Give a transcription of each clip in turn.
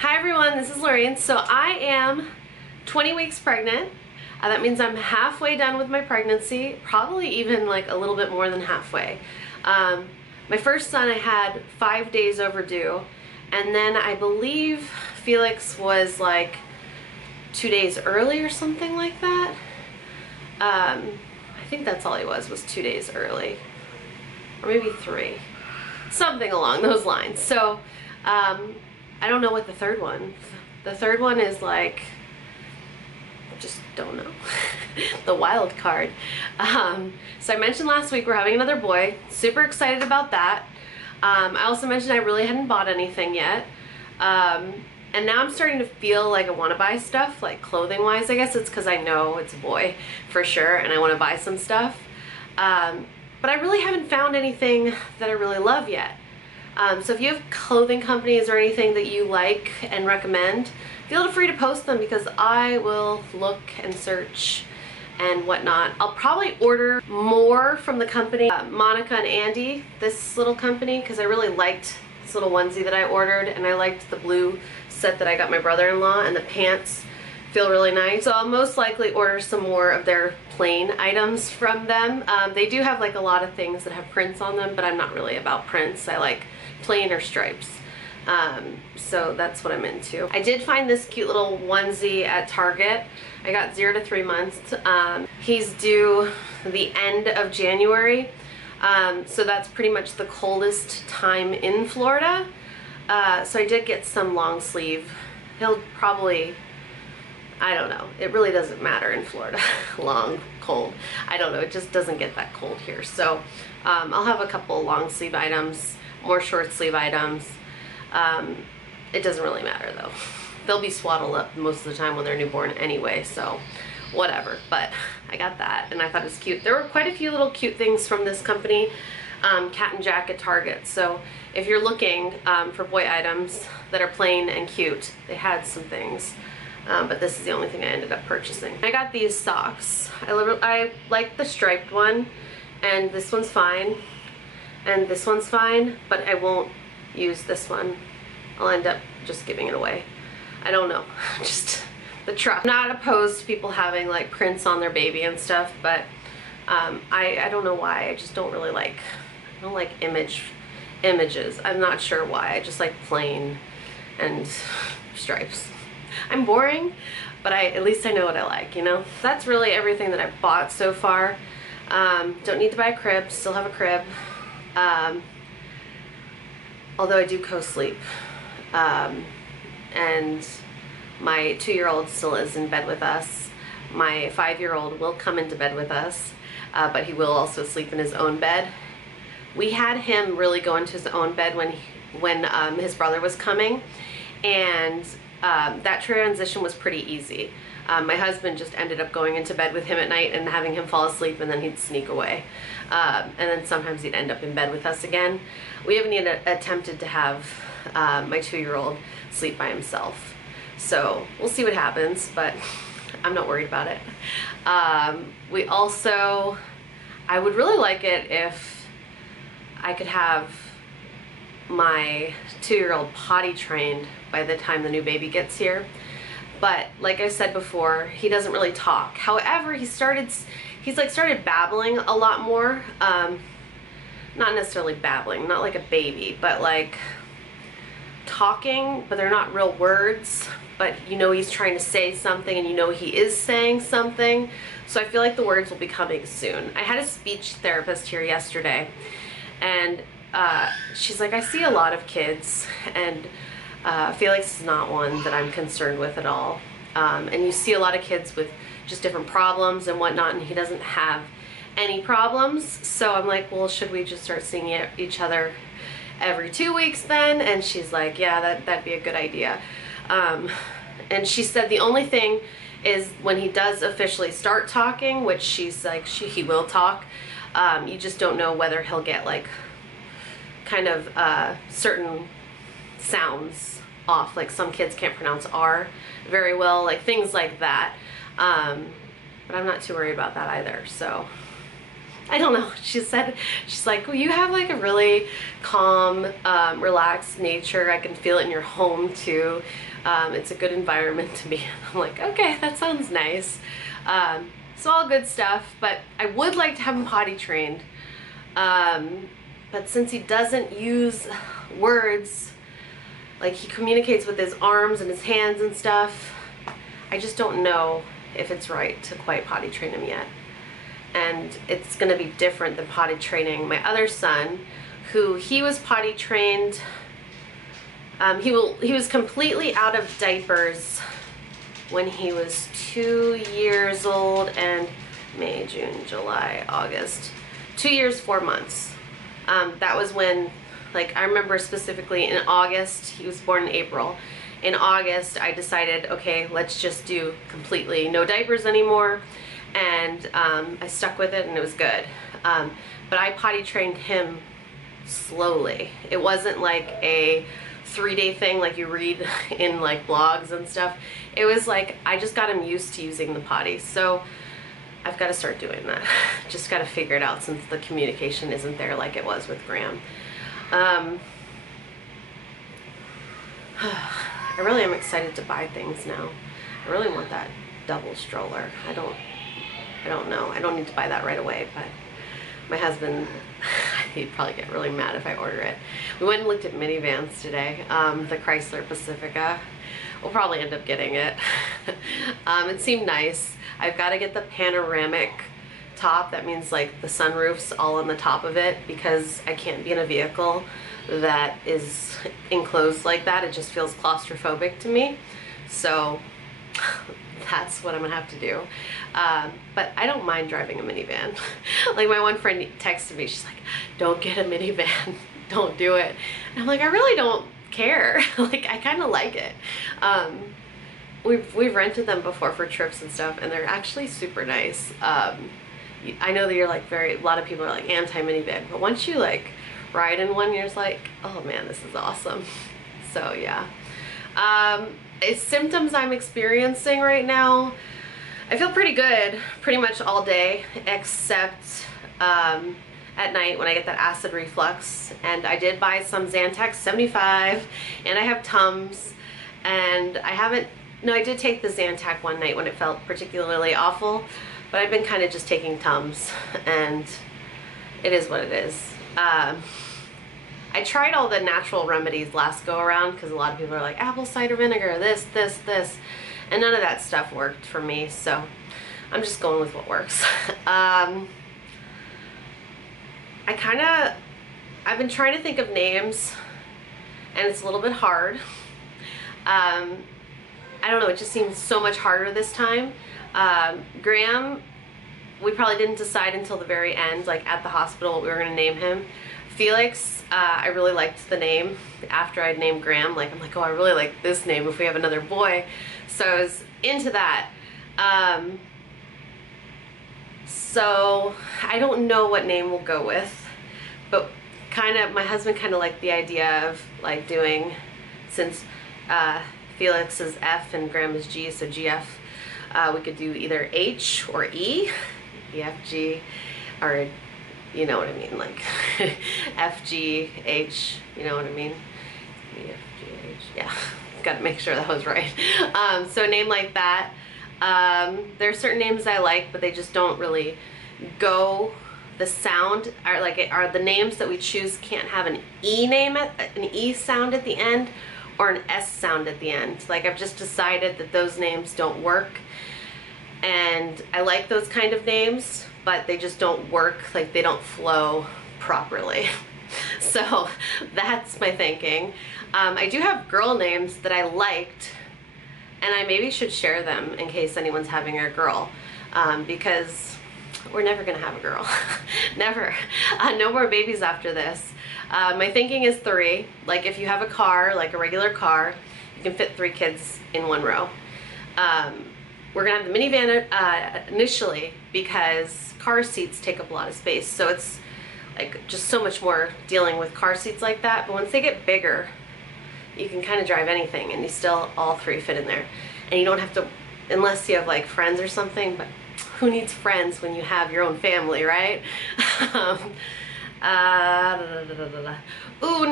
Hi everyone, this is Lorraine. So I am 20 weeks pregnant. That means I'm halfway done with my pregnancy, probably even like a little bit more than halfway. My first son I had 5 days overdue, and then I believe Felix was like 2 days early or something like that. I think that's all he was 2 days early, or maybe 3, something along those lines. So I don't know what the third one is like. Just don't know. The wild card. So I mentioned last week we're having another boy. Super excited about that. I also mentioned I really hadn't bought anything yet. And now I'm starting to feel like I want to buy stuff, like clothing wise. I guess it's because I know it's a boy for sure and I want to buy some stuff. But I really haven't found anything that I really love yet. So if you have clothing companies or anything that you like and recommend, feel free to post them because I will look and search and whatnot. I'll probably order more from the company, Monica and Andy, this little company, because I really liked this little onesie that I ordered, and I liked the blue set that I got my brother-in-law, and the pants feel really nice. So I'll most likely order some more of their plain items from them. They do have like a lot of things that have prints on them, but I'm not really about prints. I like plain or stripes. So that's what I'm into. I did find this cute little onesie at Target. I got 0 to 3 months. He's due the end of January. So that's pretty much the coldest time in Florida. So I did get some long sleeve. He'll probably, I don't know. It really doesn't matter in Florida. Long, cold. I don't know. It just doesn't get that cold here. So I'll have a couple long sleeve items, more short sleeve items. It doesn't really matter though. They'll be swaddled up most of the time when they're newborn anyway, so whatever. But I got that and I thought it was cute. There were quite a few little cute things from this company, Cat and Jack at Target. So if you're looking for boy items that are plain and cute, they had some things. But this is the only thing I ended up purchasing. I got these socks. I like the striped one, and this one's fine, and this one's fine, but I won't use this one. I'll end up just giving it away. I don't know, just the truck. I'm not opposed to people having like prints on their baby and stuff, but I don't know why. I just don't really like, I don't like images. I'm not sure why. I just like plain and stripes. I'm boring, but at least I know what I like, you know? That's really everything that I've bought so far. Don't need to buy a crib, still have a crib. Although I do co-sleep. And my 2-year-old still is in bed with us. My 5-year-old will come into bed with us, but he will also sleep in his own bed. We had him really go into his own bed when his brother was coming, and that transition was pretty easy. My husband just ended up going into bed with him at night and having him fall asleep, and then he'd sneak away. And then sometimes he'd end up in bed with us again. We haven't even attempted to have my 2-year-old sleep by himself. So we'll see what happens, but I'm not worried about it. We also, I would really like it if I could have my 2-year-old potty trained by the time the new baby gets here. But like I said before, he doesn't really talk. However, he's started babbling a lot more. Not necessarily babbling, not like a baby, but like talking, but they're not real words. But you know he's trying to say something, and you know he is saying something. So I feel like the words will be coming soon. I had a speech therapist here yesterday, and she's like, I see a lot of kids, and Felix is not one that I'm concerned with at all. And you see a lot of kids with just different problems and whatnot, and he doesn't have any problems. So I'm like, well, should we just start seeing each other every 2 weeks then? And she's like, yeah, that'd be a good idea. And she said the only thing is when he does officially start talking, which she's like, he will talk, you just don't know whether he'll get like kind of certain sounds off. Like some kids can't pronounce R very well, like things like that. But I'm not too worried about that either, so I don't know. She said, she's like, well, you have like a really calm, relaxed nature. I can feel it in your home too. It's a good environment to be in. I'm like, okay, that sounds nice. So all good stuff, but I would like to have him potty trained. But since he doesn't use words, like he communicates with his arms and his hands and stuff, I just don't know if it's right to quite potty train him yet. And it's gonna be different than potty training my other son, who he was potty trained. He was completely out of diapers when he was 2 years old, and May, June, July, August, 2 years, 4 months. That was when, like, I remember specifically in August, he was born in April. In August, I decided, okay, let's just do completely no diapers anymore. And I stuck with it and it was good. But I potty trained him slowly. It wasn't like a 3-day thing like you read in like blogs and stuff. It was like, I just got him used to using the potty. So I've got to start doing that. Just got to figure it out since the communication isn't there like it was with Graham. I really am excited to buy things now. I really want that double stroller. I don't know. I don't need to buy that right away, but my husband, he'd probably get really mad if I order it. We went and looked at minivans today, the Chrysler Pacifica. We'll probably end up getting it. It seemed nice. I've got to get the panoramic top. That means like the sunroof's all on the top of it, because I can't be in a vehicle that is enclosed like that. It just feels claustrophobic to me. So that's what I'm gonna have to do. But I don't mind driving a minivan. Like my one friend texted me, she's like, don't get a minivan, don't do it. And I'm like, I really don't care. Like I kind of like it. We've rented them before for trips and stuff, and they're actually super nice. I know that you're like a lot of people are like anti-minivan, but once you like ride in one, you're just like, oh man, this is awesome. So yeah. Symptoms I'm experiencing right now, I feel pretty good pretty much all day, except at night when I get that acid reflux. And I did buy some Zantac 75, and I have Tums, and I did take the Zantac one night when it felt particularly awful, but I've been kind of just taking Tums, and it is what it is. I tried all the natural remedies last go around, because a lot of people are like apple cider vinegar, this, and none of that stuff worked for me, so I'm just going with what works. I've been trying to think of names, and it's a little bit hard. I don't know, it just seems so much harder this time. Graham, we probably didn't decide until the very end, like at the hospital, what we were going to name him. Felix, I really liked the name after I'd named Graham. Like, I'm like, oh, I really like this name if we have another boy. So I was into that. So I don't know what name we'll go with, but my husband kind of liked the idea of like doing, since Felix is F and Graham is G, so GF, we could do either H or E, EFG, or you know what I mean, like FGH, you know what I mean? EFGH, yeah, gotta make sure that was right. So a name like that. There are certain names I like, but they just don't really go. The sound, are the names that we choose can't have an E name, an E sound at the end, or an S sound at the end. Like I've just decided that those names don't work. And I like those kind of names, but they just don't work, like they don't flow properly. So that's my thinking. I do have girl names that I liked, and I maybe should share them in case anyone's having a girl, because we're never gonna have a girl. Never. No more babies after this. My thinking is 3. Like if you have a car, like a regular car, you can fit 3 kids in one row. We're gonna have the minivan initially, because car seats take up a lot of space, so it's like just so much more dealing with car seats like that. But once they get bigger, you can kind of drive anything, and you still all 3 fit in there, and you don't have to, unless you have like friends or something. But who needs friends when you have your own family, right? Ooh,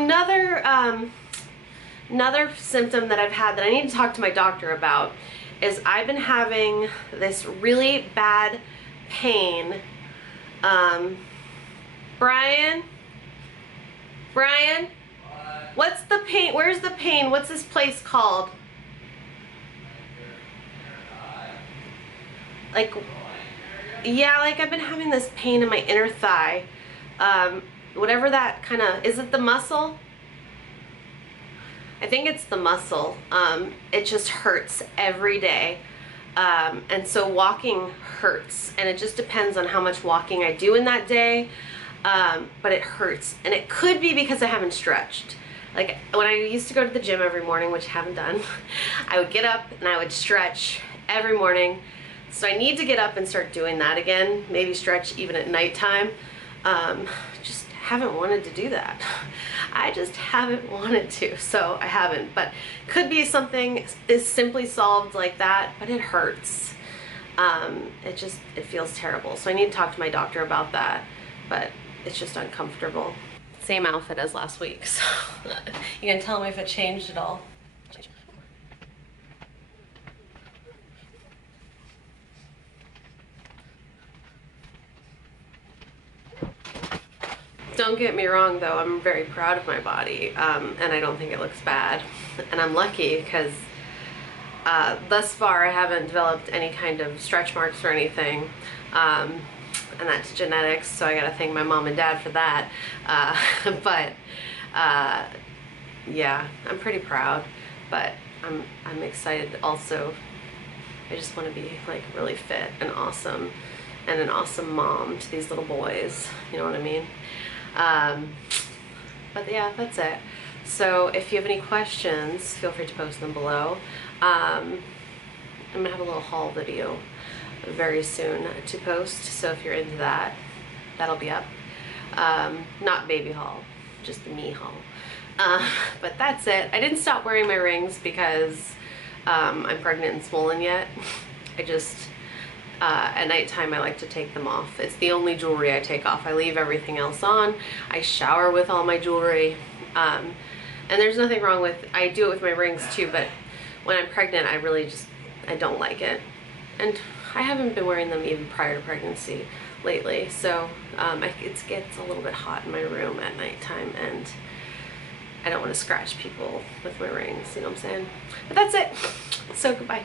another symptom that I've had that I need to talk to my doctor about is I've been having this really bad pain. Brian? What's the pain? Where's the pain? What's this place called? Like, yeah, like I've been having this pain in my inner thigh. Whatever that kind of, is it the muscle? I think it's the muscle. It just hurts every day. And so walking hurts, and it just depends on how much walking I do in that day. But it hurts, and it could be because I haven't stretched. Like when I used to go to the gym every morning, which I haven't done, I would get up and I would stretch every morning. So I need to get up and start doing that again, maybe stretch even at nighttime. Just haven't wanted to do that. I just haven't wanted to, so I haven't. But could be something is simply solved like that, but it hurts. It feels terrible. So I need to talk to my doctor about that, but it's just uncomfortable. Same outfit as last week, so you can tell me if it changed at all. Don't get me wrong though, I'm very proud of my body, and I don't think it looks bad. And I'm lucky because thus far I haven't developed any kind of stretch marks or anything. And that's genetics, so I gotta thank my mom and dad for that. Yeah, I'm pretty proud, but I'm excited also. I just want to be like really fit and awesome, and an awesome mom to these little boys, you know what I mean? But yeah, that's it. So if you have any questions, feel free to post them below. I'm gonna have a little haul video very soon to post, so if you're into that, that'll be up. Not baby haul, just the me haul. But that's it. I didn't stop wearing my rings because I'm pregnant and swollen yet. I just at nighttime I like to take them off. It's the only jewelry I take off. I leave everything else on. I shower with all my jewelry, and there's nothing wrong with, I do it with my rings too, but when I'm pregnant I don't like it. And I haven't been wearing them even prior to pregnancy lately, so it gets a little bit hot in my room at nighttime, and I don't want to scratch people with my rings, you know what I'm saying? But that's it. So goodbye.